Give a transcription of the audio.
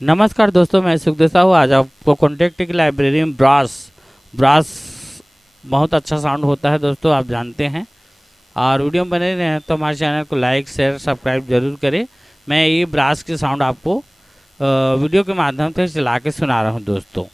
नमस्कार दोस्तों, मैं सुखदेव साहू। आज आपको कॉन्टेक्ट की लाइब्रेरी में ब्रास बहुत अच्छा साउंड होता है दोस्तों, आप जानते हैं। और वीडियो में बने रहें तो हमारे चैनल को लाइक शेयर सब्सक्राइब जरूर करें। मैं ये ब्रास की साउंड आपको वीडियो के माध्यम से चला के सुना रहा हूँ दोस्तों।